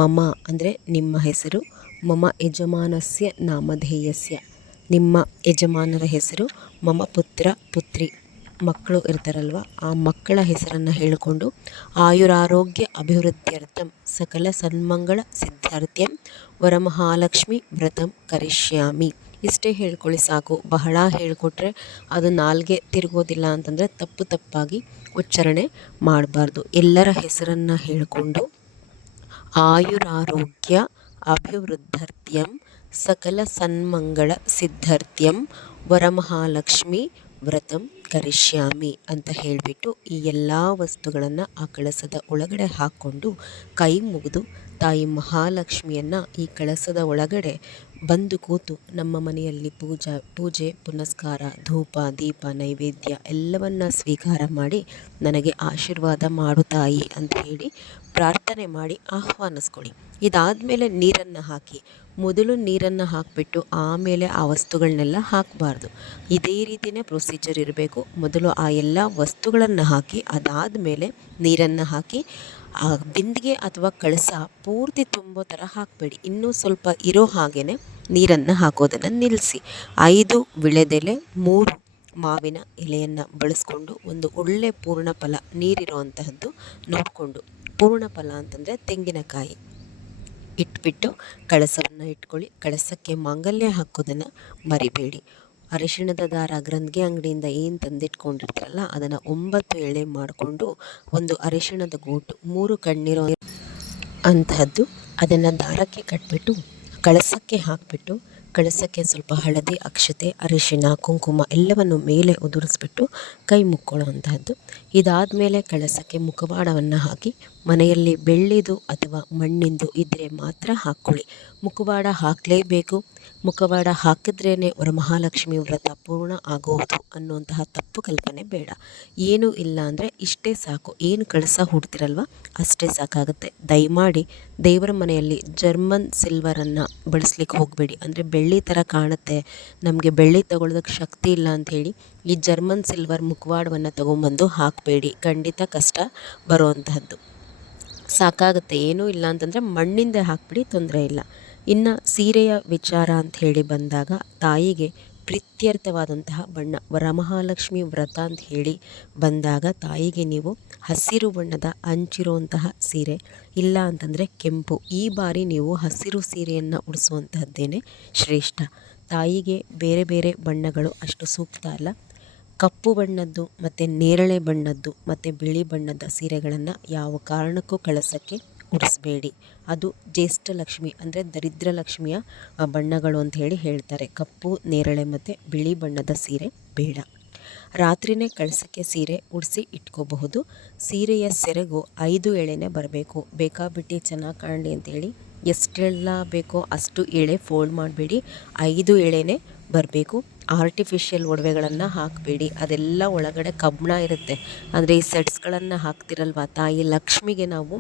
ಮಮ ಅಂದರೆ ನಿಮ್ಮ ಹೆಸರು, ಮಮ ಯಜಮಾನಸ್ಯ ನಾಮಧೇಯಸ್ಯ, ನಿಮ್ಮ ಯಜಮಾನರ ಹೆಸರು, ಮಮ ಪುತ್ರ ಪುತ್ರಿ ಮಕ್ಕಳು ಇರ್ತಾರಲ್ವ ಆ ಮಕ್ಕಳ ಹೆಸರನ್ನು ಹೇಳಿಕೊಂಡು ಆಯುರಾರೋಗ್ಯ ಅಭಿವೃದ್ಧ್ಯರ್ಥಂ ಸಕಲ ಸನ್ಮಂಗಳ ಸಿದ್ಧಾರ್ಥ್ಯಂ ವರಮಹಾಲಕ್ಷ್ಮಿ ವ್ರತಂ ಕರಿಷ್ಯಾಮಿ. ಇಷ್ಟೇ ಹೇಳ್ಕೊಳ್ಳಿ ಸಾಕು. ಬಹಳ ಹೇಳಿಕೊಟ್ರೆ ಅದು ನಾಲ್ಗೆ ತಿರುಗೋದಿಲ್ಲ ಅಂತಂದರೆ ತಪ್ಪಾಗಿ ಉಚ್ಚಾರಣೆ ಮಾಡಬಾರ್ದು. ಎಲ್ಲರ ಹೆಸರನ್ನು ಹೇಳಿಕೊಂಡು ಆಯುರಾರೋಗ್ಯ ಅಭಿವೃದ್ಧರ್ಥ್ಯಂ ಸಕಲ ಸನ್ಮಂಗಳ ಸಿದ್ಧಾರ್ಥ್ಯಂ ವರಮಹಾಲಕ್ಷ್ಮಿ ವ್ರತಂ ಕರಿಷ್ಯಾಮಿ ಅಂತ ಹೇಳಿಬಿಟ್ಟು ಈ ಎಲ್ಲ ವಸ್ತುಗಳನ್ನು ಆ ಕಳಸದ ಒಳಗಡೆ ಹಾಕ್ಕೊಂಡು ಕೈ ಮುಗಿದು ತಾಯಿ ಮಹಾಲಕ್ಷ್ಮಿಯನ್ನು ಈ ಕಳಸದ ಒಳಗಡೆ ಬಂದು ಕೂತು ನಮ್ಮ ಮನೆಯಲ್ಲಿ ಪೂಜೆ ಪುನಸ್ಕಾರ, ಧೂಪ, ದೀಪ, ನೈವೇದ್ಯ ಎಲ್ಲವನ್ನ ಸ್ವೀಕಾರ ಮಾಡಿ ನನಗೆ ಆಶೀರ್ವಾದ ಮಾಡು ತಾಯಿ ಅಂತ ಹೇಳಿ ಪ್ರಾರ್ಥನೆ ಮಾಡಿ ಆಹ್ವಾನಿಸ್ಕೊಳ್ಳಿ. ಇದಾದಮೇಲೆ ನೀರನ್ನು ಹಾಕಿ. ಮೊದಲು ನೀರನ್ನು ಹಾಕಿಬಿಟ್ಟು ಆಮೇಲೆ ಆ ವಸ್ತುಗಳನ್ನೆಲ್ಲ ಹಾಕಬಾರ್ದು. ಇದೇ ರೀತಿಯೇ ಪ್ರೊಸೀಜರ್ ಇರಬೇಕು. ಮೊದಲು ಆ ಎಲ್ಲ ವಸ್ತುಗಳನ್ನು ಹಾಕಿ ಅದಾದಮೇಲೆ ನೀರನ್ನು ಹಾಕಿ. ಆ ಬಿಂದಿಗೆ ಅಥವಾ ಕಳಸ ಪೂರ್ತಿ ತುಂಬೋ ಥರ ಹಾಕಬೇಡಿ. ಇನ್ನೂ ಸ್ವಲ್ಪ ಇರೋ ಹಾಗೇ ನೀರನ್ನು ಹಾಕೋದನ್ನು ನಿಲ್ಲಿಸಿ. 5 ವಿಳೆದೆಲೆ, 3 ಮಾವಿನ ಎಲೆಯನ್ನು ಬಳಸ್ಕೊಂಡು ಒಂದು ಒಳ್ಳೆ ಪೂರ್ಣಫಲ ನೀರಿರುವಂತಹದ್ದು ನೋಡಿಕೊಂಡು, ಪೂರ್ಣಫಲ ಅಂತಂದರೆ ತೆಂಗಿನಕಾಯಿ ಇಟ್ಬಿಟ್ಟು ಕಳಸವನ್ನು ಇಟ್ಕೊಳ್ಳಿ. ಕಳಸಕ್ಕೆ ಮಾಂಗಲ್ಯ ಹಾಕೋದನ್ನು ಮರಿಬೇಡಿ. ಅರಿಶಿಣದ ದಾರ ಗ್ರಂಥಿಗೆ ಅಂಗಡಿಯಿಂದ ಏನು ತಂದಿಟ್ಕೊಂಡಿರ್ತಾರಲ್ಲ ಅದನ್ನು 9 ಎಳೆ ಮಾಡಿಕೊಂಡು ಒಂದು ಅರಿಶಿಣದ ಗೋಟು 3 ಕಣ್ಣಿರೋ ಅಂತಹದ್ದು ಅದನ್ನು ದಾರಕ್ಕೆ ಕಟ್ಬಿಟ್ಟು ಕಳಸಕ್ಕೆ ಹಾಕಿಬಿಟ್ಟು ಕಳಸಕ್ಕೆ ಸ್ವಲ್ಪ ಹಳದಿ ಅಕ್ಷತೆ, ಅರಿಶಿಣ, ಕುಂಕುಮ ಎಲ್ಲವನ್ನು ಮೇಲೆ ಉದುರಿಸ್ಬಿಟ್ಟು ಕೈ ಮುಕ್ಕೊಳ್ಳುವಂತಹದ್ದು. ಇದಾದಮೇಲೆ ಕಳಸಕ್ಕೆ ಮುಖವಾಡವನ್ನು ಹಾಕಿ ಮನೆಯಲ್ಲಿ ಬೆಳ್ಳಿದು ಅಥವಾ ಮಣ್ಣಿಂದು ಇದ್ದರೆ ಮಾತ್ರ ಹಾಕ್ಕೊಳ್ಳಿ. ಮುಖವಾಡ ಹಾಕಲೇಬೇಕು. ಮುಖವಾಡ ಹಾಕಿದ್ರೇ ವರಮಹಾಲಕ್ಷ್ಮಿ ವ್ರತ ಪೂರ್ಣ ಆಗುವುದು ಅನ್ನುವಂತಹ ತಪ್ಪು ಕಲ್ಪನೆ ಬೇಡ. ಏನೂ ಇಲ್ಲ ಅಂದರೆ ಇಷ್ಟೇ ಸಾಕು. ಏನು ಕಳಸ ಹೂಡ್ತಿರಲ್ವ ಅಷ್ಟೇ ಸಾಕಾಗುತ್ತೆ. ದಯಮಾಡಿ ದೇವರ ಮನೆಯಲ್ಲಿ ಜರ್ಮನ್ ಸಿಲ್ವರನ್ನು ಬಳಸ್ಲಿಕ್ಕೆ ಹೋಗಬೇಡಿ. ಅಂದರೆ ಬೆಳ್ಳಿ ಥರ ಕಾಣುತ್ತೆ, ನಮಗೆ ಬೆಳ್ಳಿ ತಗೊಳ್ಳೋದಕ್ಕೆ ಶಕ್ತಿ ಇಲ್ಲ ಅಂಥೇಳಿ ಈ ಜರ್ಮನ್ ಸಿಲ್ವರ್ ಮುಖವಾಡವನ್ನು ತೊಗೊಂಬಂದು ಹಾಕಬೇಡಿ. ಖಂಡಿತ ಕಷ್ಟ ಬರುವಂತಹದ್ದು. ಸಾಕಾಗುತ್ತೆ. ಏನೂ ಇಲ್ಲ ಅಂತಂದರೆ ಮಣ್ಣಿಂದ ಹಾಕಿಬಿಡಿ, ತೊಂದರೆ ಇಲ್ಲ. ಇನ್ನು ಸೀರೆಯ ವಿಚಾರ ಅಂತ ಹೇಳಿ ಬಂದಾಗ ತಾಯಿಗೆ ಪ್ರೀತ್ಯರ್ಥವಾದಂತಹ ಬಣ್ಣ. ವರಮಹಾಲಕ್ಷ್ಮಿ ವ್ರತ ಅಂತ ಹೇಳಿ ಬಂದಾಗ ತಾಯಿಗೆ ನೀವು ಹಸಿರು ಬಣ್ಣದ ಹಂಚಿರುವಂತಹ ಸೀರೆ, ಇಲ್ಲ ಅಂತಂದರೆ ಕೆಂಪು, ಈ ಬಾರಿ ನೀವು ಹಸಿರು ಸೀರೆಯನ್ನು ಉಡಿಸುವಂತಹದ್ದೇನೆ ಶ್ರೇಷ್ಠ. ತಾಯಿಗೆ ಬೇರೆ ಬೇರೆ ಬಣ್ಣಗಳು ಅಷ್ಟು ಸೂಕ್ತ ಅಲ್ಲ. ಕಪ್ಪು ಬಣ್ಣದ್ದು ಮತ್ತು ನೇರಳೆ ಬಣ್ಣದ್ದು ಮತ್ತು ಬಿಳಿ ಬಣ್ಣದ ಸೀರೆಗಳನ್ನು ಯಾವ ಕಾರಣಕ್ಕೂ ಕಳಸಕ್ಕೆ ಉಡಿಸಬೇಡಿ. ಅದು ಜ್ಯೇಷ್ಠ ಲಕ್ಷ್ಮಿ ಅಂದರೆ ದರಿದ್ರ ಲಕ್ಷ್ಮಿಯ ಬಣ್ಣಗಳು ಅಂತ ಹೇಳಿ ಹೇಳ್ತಾರೆ. ಕಪ್ಪು, ನೇರಳೆ ಮತ್ತು ಬಿಳಿ ಬಣ್ಣದ ಸೀರೆ ಬೇಡ. ರಾತ್ರಿಯೇ ಕಳಸಕ್ಕೆ ಸೀರೆ ಉಡಿಸಿ ಇಟ್ಕೋಬಹುದು. ಸೀರೆಯ ಸೆರಗು 5 ಎಳೆನೇ ಬರಬೇಕು. ಬೇಕಾಬಿಟ್ಟು ಚೆನ್ನಾಗಿ ಕಾಣಲಿ ಅಂತೇಳಿ ಎಷ್ಟೆಲ್ಲ ಬೇಕೋ ಅಷ್ಟು ಎಳೆ ಫೋಲ್ಡ್ ಮಾಡಬೇಡಿ, 5 ಎಳೆನೇ ಬರಬೇಕು. ಆರ್ಟಿಫಿಷಿಯಲ್ ಒಡವೆಗಳನ್ನು ಹಾಕಬೇಡಿ, ಅದೆಲ್ಲ ಒಳಗಡೆ ಕಬ್ಬಿಣ ಇರುತ್ತೆ. ಅಂದರೆ ಈ ಸೆಟ್ಸ್ಗಳನ್ನು ಹಾಕ್ತಿರಲ್ವ ತಾಯಿ ಲಕ್ಷ್ಮಿಗೆ, ನಾವು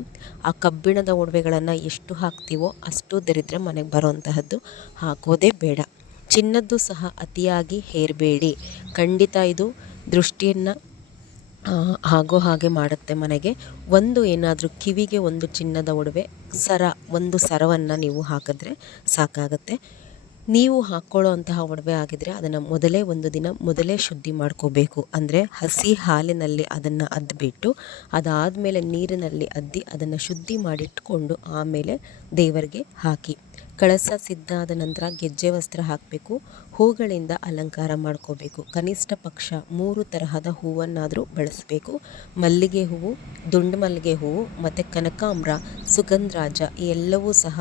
ಆ ಕಬ್ಬಿಣದ ಒಡವೆಗಳನ್ನು ಎಷ್ಟು ಹಾಕ್ತೀವೋ ಅಷ್ಟು ದರಿದ್ರ ಮನೆಗೆ ಬರೋಂತಹದ್ದು ಹಾಕೋದೇ ಬೇಡ. ಚಿನ್ನದ್ದು ಸಹ ಅತಿಯಾಗಿ ಹೇರಬೇಡಿ. ಖಂಡಿತ ಇದು ದೃಷ್ಟಿಯನ್ನು ಆಗೋ ಹಾಗೆ ಮಾಡುತ್ತೆ ಮನೆಗೆ. ಒಂದು ಏನಾದರೂ ಕಿವಿಗೆ ಒಂದು ಚಿನ್ನದ ಒಡವೆ, ಒಂದು ಸರವನ್ನು ನೀವು ಹಾಕಿದ್ರೆ ಸಾಕಾಗುತ್ತೆ. ನೀವು ಹಾಕ್ಕೊಳ್ಳೋ ಅಂತಹ ಒಡವೆ ಆಗಿದ್ದರೆ ಅದನ್ನು ಒಂದು ದಿನ ಮೊದಲೇ ಶುದ್ಧಿ ಮಾಡ್ಕೋಬೇಕು. ಅಂದರೆ ಹಸಿ ಹಾಲಿನಲ್ಲಿ ಅದನ್ನು ಅದ್ದಿಬಿಟ್ಟು ಅದಾದಮೇಲೆ ನೀರಿನಲ್ಲಿ ಅದ್ದಿ ಅದನ್ನು ಶುದ್ಧಿ ಮಾಡಿಟ್ಕೊಂಡು ಆಮೇಲೆ ದೇವರಿಗೆ ಹಾಕಿ. ಕಳಸ ಸಿದ್ಧ ಆದ ನಂತರ ಗೆಜ್ಜೆ ವಸ್ತ್ರ ಹಾಕಬೇಕು. ಹೂಗಳಿಂದ ಅಲಂಕಾರ ಮಾಡ್ಕೋಬೇಕು. ಕನಿಷ್ಠ ಪಕ್ಷ 3 ತರಹದ ಹೂವನ್ನಾದರೂ ಬಳಸಬೇಕು. ಮಲ್ಲಿಗೆ ಹೂವು, ದುಂಡು ಮಲ್ಲಿಗೆ ಹೂವು ಮತ್ತು ಕನಕಾಂಬ್ರ, ಸುಗಂಧರಾಜ ಈ ಎಲ್ಲವೂ ಸಹ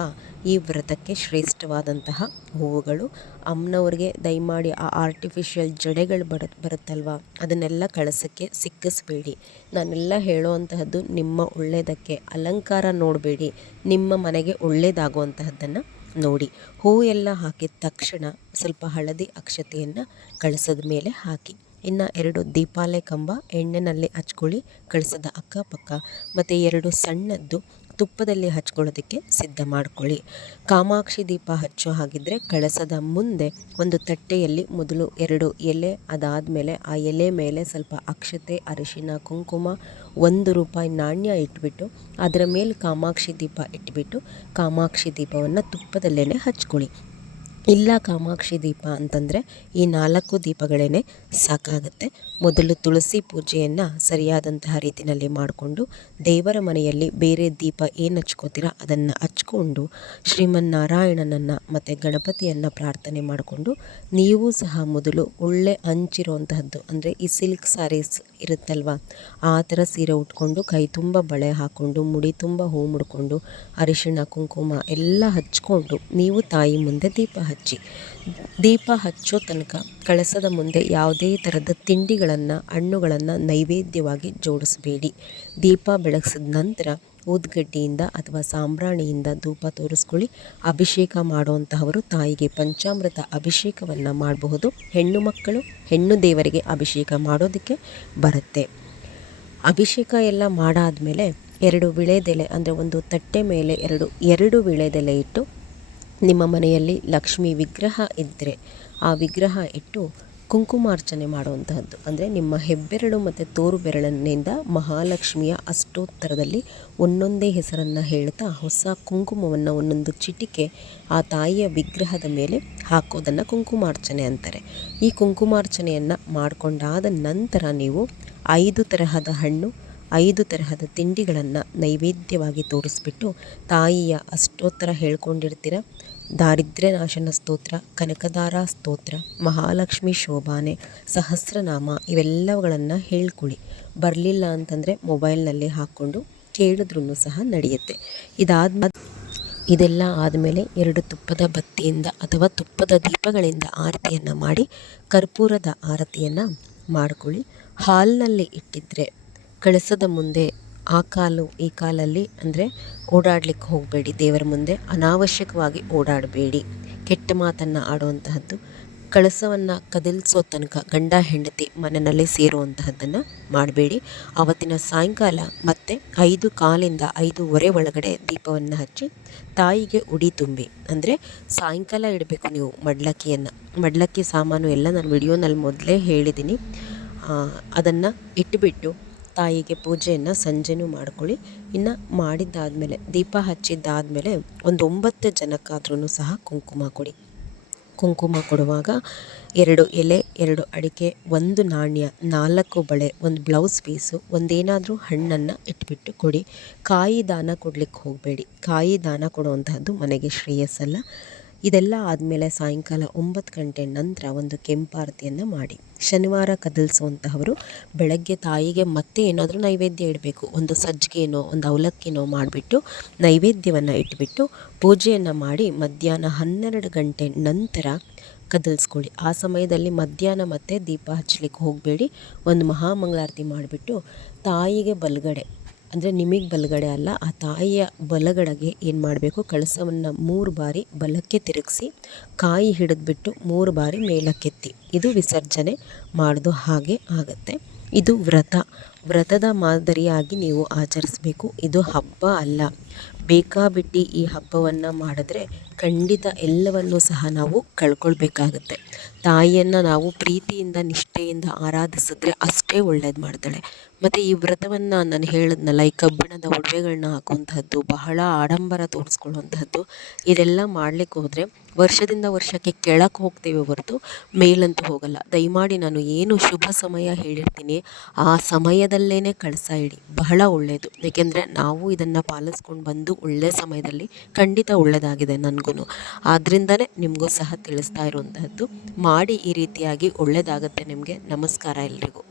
ಈ ವ್ರತಕ್ಕೆ ಶ್ರೇಷ್ಠವಾದಂತಹ ಹೂವುಗಳು. ಅಮ್ಮನವ್ರಿಗೆ ದಯಮಾಡಿ ಆ ಆರ್ಟಿಫಿಷಿಯಲ್ ಜಡೆಗಳು ಬರುತ್ತಲ್ವ, ಅದನ್ನೆಲ್ಲ ಕಳಸಕ್ಕೆ ಸಿಕ್ಕಿಸ್ಬೇಡಿ. ನಾನೆಲ್ಲ ಹೇಳೋ ಅಂತಹದ್ದು ನಿಮ್ಮ ಒಳ್ಳೆಯದಕ್ಕೆ. ಅಲಂಕಾರ ನೋಡಬೇಡಿ, ನಿಮ್ಮ ಮನೆಗೆ ಒಳ್ಳೆಯದಾಗುವಂತಹದ್ದನ್ನು ನೋಡಿ. ಹೂ ಎಲ್ಲ ಹಾಕಿದ ತಕ್ಷಣ ಸ್ವಲ್ಪ ಹಳದಿ ಅಕ್ಷತೆಯನ್ನು ಕಳಸದ ಮೇಲೆ ಹಾಕಿ. ಇನ್ನು 2 ದೀಪಾಲೆ ಕಂಬ ಎಣ್ಣೆನಲ್ಲಿ ಹಚ್ಕೊಳ್ಳಿ ಕಳಸದ ಅಕ್ಕಪಕ್ಕ. ಮತ್ತು 2 ಸಣ್ಣದ್ದು ತುಪ್ಪದಲ್ಲಿ ಹಚ್ಕೊಳ್ಳೋದಕ್ಕೆ ಸಿದ್ಧ ಮಾಡ್ಕೊಳ್ಳಿ. ಕಾಮಾಕ್ಷಿ ದೀಪ ಹಚ್ಚೋ ಹಾಗಿದ್ದರೆ ಕಳಸದ ಮುಂದೆ ಒಂದು ತಟ್ಟೆಯಲ್ಲಿ ಮೊದಲು 2 ಎಲೆ, ಅದಾದಮೇಲೆ ಆ ಎಲೆ ಮೇಲೆ ಸ್ವಲ್ಪ ಅಕ್ಷತೆ, ಅರಿಶಿನ, ಕುಂಕುಮ, 1 ರೂಪಾಯಿ ನಾಣ್ಯ ಇಟ್ಬಿಟ್ಟು ಅದರ ಮೇಲೆ ಕಾಮಾಕ್ಷಿ ದೀಪ ಇಟ್ಬಿಟ್ಟು ಕಾಮಾಕ್ಷಿ ದೀಪವನ್ನು ತುಪ್ಪದಲ್ಲೇ ಹಚ್ಕೊಳ್ಳಿ. ಇಲ್ಲ ಕಾಮಾಕ್ಷಿ ದೀಪ ಅಂತಂದರೆ ಈ 4 ದೀಪಗಳೇ ಸಾಕಾಗುತ್ತೆ. ಮೊದಲು ತುಳಸಿ ಪೂಜೆಯನ್ನು ಸರಿಯಾದಂತಹ ರೀತಿಯಲ್ಲಿ ಮಾಡಿಕೊಂಡು ದೇವರ ಮನೆಯಲ್ಲಿ ಬೇರೆ ದೀಪ ಏನು ಹಚ್ಕೋತೀರ ಅದನ್ನು ಹಚ್ಕೊಂಡು ಶ್ರೀಮನ್ನಾರಾಯಣನನ್ನು ಮತ್ತು ಗಣಪತಿಯನ್ನು ಪ್ರಾರ್ಥನೆ ಮಾಡಿಕೊಂಡು ನೀವು ಸಹ ಮೊದಲು ಒಳ್ಳೆ ಹಂಚಿರುವಂತಹದ್ದು, ಅಂದರೆ ಈ ಸಿಲ್ಕ್ ಸ್ಯಾರೀಸ್ ಇರುತ್ತಲ್ವ ಆ ಥರ ಸೀರೆ ಉಟ್ಕೊಂಡು ಕೈ ತುಂಬ ಬಳೆ ಹಾಕ್ಕೊಂಡು ಮುಡಿ ತುಂಬ ಹೂ ಮುಡ್ಕೊಂಡು ಅರಿಶಿಣ ಕುಂಕುಮ ಎಲ್ಲ ಹಚ್ಕೊಂಡು ನೀವು ತಾಯಿ ಮುಂದೆ ದೀಪ ಹಚ್ಚಿ. ದೀಪ ಹಚ್ಚೋ ತನಕ ಕಳಸದ ಮುಂದೆ ಯಾವುದೇ ಥರದ ತಿಂಡಿಗಳನ್ನು, ಹಣ್ಣುಗಳನ್ನು ನೈವೇದ್ಯವಾಗಿ ಜೋಡಿಸಬೇಡಿ. ದೀಪ ಬೆಳಗಿಸಿದ ನಂತರ ಊದ್ಗಡ್ಡಿಯಿಂದ ಅಥವಾ ಸಾಂಬ್ರಾಣಿಯಿಂದ ಧೂಪ ತೋರಿಸ್ಕೊಳ್ಳಿ. ಅಭಿಷೇಕ ಮಾಡುವಂತಹವರು ತಾಯಿಗೆ ಪಂಚಾಮೃತ ಅಭಿಷೇಕವನ್ನು ಮಾಡಬಹುದು. ಹೆಣ್ಣು ಮಕ್ಕಳು ಹೆಣ್ಣು ದೇವರಿಗೆ ಅಭಿಷೇಕ ಮಾಡೋದಕ್ಕೆ ಬರುತ್ತೆ. ಅಭಿಷೇಕ ಎಲ್ಲ ಮಾಡಾದಮೇಲೆ 2 ವಿಳೆದೆಲೆ, ಅಂದರೆ ಒಂದು ತಟ್ಟೆ ಮೇಲೆ 2 ವಿಳೆದೆಲೆ ಇಟ್ಟು ನಿಮ್ಮ ಮನೆಯಲ್ಲಿ ಲಕ್ಷ್ಮಿ ವಿಗ್ರಹ ಇದ್ದರೆ ಆ ವಿಗ್ರಹ ಇಟ್ಟು ಕುಂಕುಮಾರ್ಚನೆ ಮಾಡುವಂತಹದ್ದು. ಅಂದರೆ ನಿಮ್ಮ ಹೆಬ್ಬೆರಳು ಮತ್ತು ತೋರು ಬೆರಳಿನಿಂದ ಮಹಾಲಕ್ಷ್ಮಿಯ ಅಷ್ಟೋತ್ತರದಲ್ಲಿ ಒಂದೊಂದೇ ಹೆಸರನ್ನು ಹೇಳ್ತಾ ಹೊಸ ಕುಂಕುಮವನ್ನು ಒಂದೊಂದು ಚಿಟಿಕೆ ಆ ತಾಯಿಯ ವಿಗ್ರಹದ ಮೇಲೆ ಹಾಕೋದನ್ನು ಕುಂಕುಮಾರ್ಚನೆ ಅಂತಾರೆ. ಈ ಕುಂಕುಮಾರ್ಚನೆಯನ್ನು ಮಾಡಿಕೊಂಡಾದ ನಂತರ ನೀವು 5 ತರಹದ ಹಣ್ಣು, 5 ತರಹದ ತಿಂಡಿಗಳನ್ನು ನೈವೇದ್ಯವಾಗಿ ತೋರಿಸ್ಬಿಟ್ಟು ತಾಯಿಯ ಅಷ್ಟೋತ್ತರ ಹೇಳ್ಕೊಂಡಿರ್ತೀರ. ದಾರಿದ್ರ್ಯ ನಾಶನ ಸ್ತೋತ್ರ, ಕನಕದಾರ ಸ್ತೋತ್ರ, ಮಹಾಲಕ್ಷ್ಮಿ ಶೋಭಾನೆ, ಸಹಸ್ರನಾಮ ಇವೆಲ್ಲವುಗಳನ್ನು ಹೇಳ್ಕೊಳ್ಳಿ. ಬರಲಿಲ್ಲ ಅಂತಂದರೆ ಮೊಬೈಲ್ನಲ್ಲಿ ಹಾಕ್ಕೊಂಡು ಕೇಳಿದ್ರೂ ಸಹ ನಡೆಯುತ್ತೆ. ಇದೆಲ್ಲ ಆದಮೇಲೆ 2 ತುಪ್ಪದ ಬತ್ತಿಯಿಂದ ಅಥವಾ ತುಪ್ಪದ ದೀಪಗಳಿಂದ ಆರತಿಯನ್ನು ಮಾಡಿ ಕರ್ಪೂರದ ಆರತಿಯನ್ನು ಮಾಡಿಕೊಳ್ಳಿ. ಹಾಲ್ನಲ್ಲಿ ಇಟ್ಟಿದ್ದರೆ ಕಳಸದ ಮುಂದೆ ಆ ಕಾಲು ಈ ಕಾಲಲ್ಲಿ ಅಂದರೆ ಓಡಾಡಲಿಕ್ಕೆ ಹೋಗಬೇಡಿ. ದೇವರ ಮುಂದೆ ಅನಾವಶ್ಯಕವಾಗಿ ಓಡಾಡಬೇಡಿ. ಕೆಟ್ಟ ಮಾತನ್ನು ಆಡುವಂತಹದ್ದು, ಕಳಸವನ್ನು ಕದಲಿಸೋ ತನಕ ಗಂಡ ಹೆಂಡತಿ ಮನೆಯಲ್ಲಿ ಸೇರುವಂತಹದ್ದನ್ನು ಮಾಡಬೇಡಿ. ಆವತ್ತಿನ ಸಾಯಂಕಾಲ ಮತ್ತೆ 5:15 5:15 ಒಳಗಡೆ ದೀಪವನ್ನು ಹಚ್ಚಿ ತಾಯಿಗೆ ಉಡಿ ತುಂಬಿ. ಅಂದರೆ ಸಾಯಂಕಾಲ ಇಡಬೇಕು ನೀವು ಮಡ್ಲಕ್ಕಿ ಸಾಮಾನು ಎಲ್ಲ ನಾನು ವಿಡಿಯೋನಲ್ಲಿ ಮೊದಲೇ ಹೇಳಿದ್ದೀನಿ. ಅದನ್ನು ಇಟ್ಟುಬಿಟ್ಟು ತಾಯಿಗೆ ಪೂಜೆಯನ್ನು ಸಂಜೆನೂ ಮಾಡ್ಕೊಳ್ಳಿ. ಇನ್ನು ಮಾಡಿದ್ದಾದಮೇಲೆ ದೀಪ ಹಚ್ಚಿದ್ದಾದಮೇಲೆ ಒಂದು 9 ಜನಕ್ಕಾದ್ರೂ ಸಹ ಕುಂಕುಮ ಕೊಡಿ. ಕುಂಕುಮ ಕೊಡುವಾಗ 2 ಎಲೆ, 2 ಅಡಿಕೆ, 1 ನಾಣ್ಯ, 4 ಬಳೆ, 1 ಬ್ಲೌಸ್ ಪೀಸು, ಒಂದೇನಾದರೂ ಹಣ್ಣನ್ನು ಇಟ್ಬಿಟ್ಟು ಕೊಡಿ. ಕಾಯಿ ದಾನ ಕೊಡ್ಲಿಕ್ಕೆ ಹೋಗಬೇಡಿ. ಕಾಯಿ ದಾನ ಕೊಡುವಂತಹದ್ದು ಮನೆಗೆ ಶ್ರೇಯಸ್ಸಲ್ಲ. ಇದೆಲ್ಲ ಆದಮೇಲೆ ಸಾಯಂಕಾಲ 9 ಗಂಟೆ ನಂತರ ಒಂದು ಕೆಂಪಾರತಿಯನ್ನು ಮಾಡಿ. ಶನಿವಾರ ಕದಲಿಸುವಂತಹವರು ಬೆಳಗ್ಗೆ ತಾಯಿಗೆ ಮತ್ತೆ ಏನಾದರೂ ನೈವೇದ್ಯ ಇಡಬೇಕು. ಒಂದು ಸಜ್ಜಿಗೆನೋ ಒಂದು ಅವಲಕ್ಕಿನೋ ಮಾಡಿಬಿಟ್ಟು ನೈವೇದ್ಯವನ್ನು ಇಟ್ಬಿಟ್ಟು ಪೂಜೆಯನ್ನು ಮಾಡಿ ಮಧ್ಯಾಹ್ನ 12 ಗಂಟೆ ನಂತರ ಕದಲಿಸ್ಕೊಳ್ಳಿ. ಆ ಸಮಯದಲ್ಲಿ ಮಧ್ಯಾಹ್ನ ಮತ್ತೆ ದೀಪ ಹಚ್ಚಲಿಕ್ಕೆ ಹೋಗಬೇಡಿ. ಒಂದು ಮಹಾಮಂಗಳಾರತಿ ಮಾಡಿಬಿಟ್ಟು ತಾಯಿಗೆ ಬಲಗಡೆ, ಅಂದರೆ ನಿಮಗೆ ಬಲಗಡೆ ಅಲ್ಲ, ಆ ತಾಯಿಯ ಬಲಗಡೆಗೆ ಏನು ಮಾಡಬೇಕು, ಕಳಸವನ್ನು 3 ಬಾರಿ ಬಲಕ್ಕೆ ತಿರುಗಿಸಿ ಕಾಯಿ ಹಿಡಿದ್ಬಿಟ್ಟು 3 ಬಾರಿ ಮೇಲಕ್ಕೆತ್ತಿ ಇದು ವಿಸರ್ಜನೆ ಮಾಡೋದು ಹಾಗೆ ಆಗುತ್ತೆ. ಇದು ವ್ರತದ ಮಾದರಿಯಾಗಿ ನೀವು ಆಚರಿಸಬೇಕು. ಇದು ಹಬ್ಬ ಅಲ್ಲ. ಬೇಕಾಬಿಟ್ಟು ಈ ಹಬ್ಬವನ್ನು ಮಾಡಿದ್ರೆ ಖಂಡಿತ ಎಲ್ಲವನ್ನೂ ಸಹ ನಾವು ಕಳ್ಕೊಳ್ಬೇಕಾಗತ್ತೆ. ತಾಯಿಯನ್ನು ನಾವು ಪ್ರೀತಿಯಿಂದ ನಿಷ್ಠೆಯಿಂದ ಆರಾಧಿಸಿದ್ರೆ ಅಷ್ಟೇ ಒಳ್ಳೇದು ಮಾಡ್ತಾಳೆ. ಮತ್ತು ಈ ವ್ರತವನ್ನು ನಾನು ಹೇಳಿದ್ನಲ್ಲ, ಈ ಕಬ್ಬಿಣದ ಒಡವೆಗಳನ್ನ ಹಾಕುವಂತಹದ್ದು, ಬಹಳ ಆಡಂಬರ ತೋರಿಸ್ಕೊಳ್ಳುವಂತಹದ್ದು, ಇದೆಲ್ಲ ಮಾಡಲಿಕ್ಕೆ ಹೋದರೆ ವರ್ಷದಿಂದ ವರ್ಷಕ್ಕೆ ಕೆಳಕ್ಕೆ ಹೋಗ್ತೇವೆ ಹೊರತು ಮೇಲಂತೂ ಹೋಗಲ್ಲ. ದಯಮಾಡಿ ನಾನು ಏನು ಶುಭ ಸಮಯ ಹೇಳಿರ್ತೀನಿ ಆ ಸಮಯದಲ್ಲೇ ಕಳಸ ಇಡಿ, ಬಹಳ ಒಳ್ಳೆಯದು. ಏಕೆಂದರೆ ನಾವು ಇದನ್ನು ಪಾಲಿಸ್ಕೊಂಡು ಬಂದು ಒಳ್ಳೆಯ ಸಮಯದಲ್ಲಿ ಖಂಡಿತ ಒಳ್ಳೆಯದಾಗಿದೆ ನನಗೂ. ಆದ್ದರಿಂದನೇ ನಿಮಗೂ ಸಹ ತಿಳಿಸ್ತಾ ಇರುವಂತಹದ್ದು. ಮಾಡಿ ಈ ರೀತಿಯಾಗಿ ಒಳ್ಳೆಯದಾಗುತ್ತೆ ನಿಮಗೆ. ನಮಸ್ಕಾರ ಎಲ್ರಿಗೂ.